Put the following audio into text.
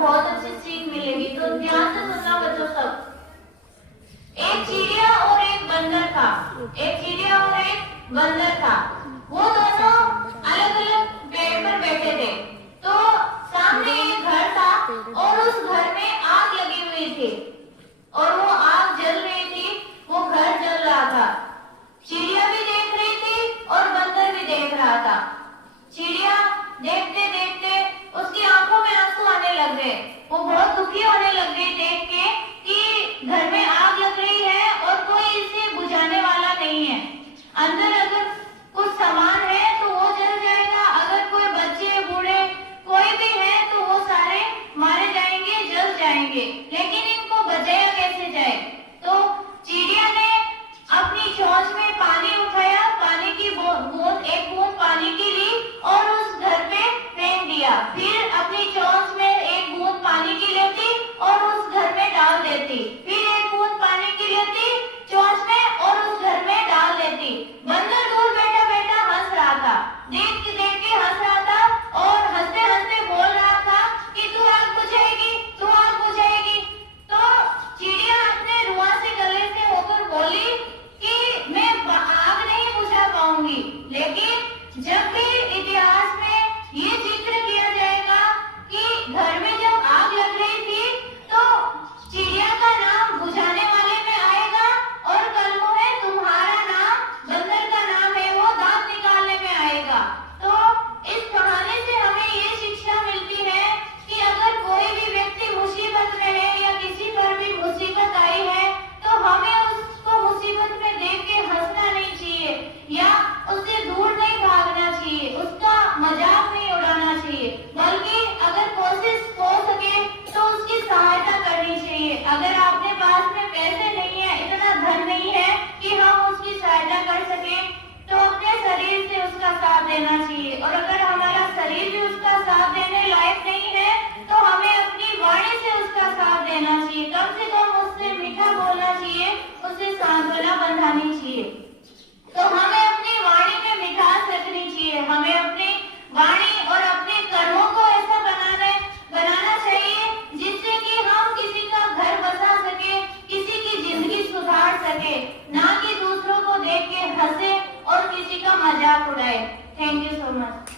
बहुत अच्छी सीख मिलेगी। तो ध्यान से सुनना बच्चों सब। एक चिड़िया और एक बंदर था। एक चिड़िया और एक बंदर था। वो दोनों अलग अलग पेड़ पर बैठे थे। तो सामने एक घर था और उस घर में आग लगी हुई थी और वो आग जल रही थी, वो घर जल रहा था। चिड़िया भी देख रही थी और बंदर भी देख रहा था। चिड़िया देखते देखते उसकी आंखों में आंसू आने लग गए। वो बहुत दुखी होने लग गई देख के कि घर में आग लग रही है और कोई इसे बुझाने वाला नहीं है। अंदर अगर कुछ सामान है तो वो जल जाएगा, अगर कोई बच्चे बूढ़े कोई भी है तो वो सारे मारे जाएंगे, जल जाएंगे। लेकिन इनको बचाया कैसे जाए? तो चिड़िया ने अपनी चोंच में पानी उठाया, पानी की बूंद एक बूंद पानी की ली और उस घर पे फेंक दिया। फिर अपनी चोंच में एक बूंद पानी की लेती और उस घर में डाल देती। फिर एक बूंद पानी की लेती चोंच में और उस घर में डाल देती। बंदर दूर बैठा बैठा हंस रहा था, देख के हंस रहा था और हंसते हंसते बोल रहा था कि तू आग बुझाएगी, तू आग बुझाएगी। तो चिड़िया अपने रुआं से गले से होकर बोली कि मैं आग नहीं बुझा पाऊंगी। लेकिन जब भी इतिहास में ये जिक्र किया जाएगा कि घर में जब आग लग रही थी तो चिड़िया का नाम बुझाने वाले में आएगा और कल को है तुम्हारा नाम, बंदर का नाम है वो दांत निकालने में आएगा। तो इस कहानी से हमें ये शिक्षा मिलती है कि अगर कोई भी व्यक्ति मुसीबत में है या किसी पर भी मुसीबत आई है तो हमें उसको मुसीबत में देख के हंसना नहीं चाहिए या उससे दूर नहीं भागना चाहिए, उसका मजाक नहीं उड़ाना चाहिए, बल्कि अगर कोशिश हो सके तो उसकी सहायता करनी चाहिए। अगर आपके पास में पैसे नहीं है, इतना धन नहीं है कि हम उसकी सहायता कर सके तो अपने शरीर से उसका साथ देना चाहिए। और अगर हमारा शरीर भी उसका साथ देने लायक नहीं है तो हमें अपनी वाणी से उसका साथ देना चाहिए। कम से कम उससे मीठा बोलना चाहिए, उससे सांत्वना बंधानी चाहिए। तो हमें अपनी वाणी में मिठास रखनी चाहिए, हमें अपनी वाणी और अपने कर्मों को ऐसा बनाना चाहिए जिससे कि हम किसी का घर बसा सके, किसी की जिंदगी सुधार सके, ना कि दूसरों को देख के हंसे और किसी का मजाक उड़ाए। Thank you so much.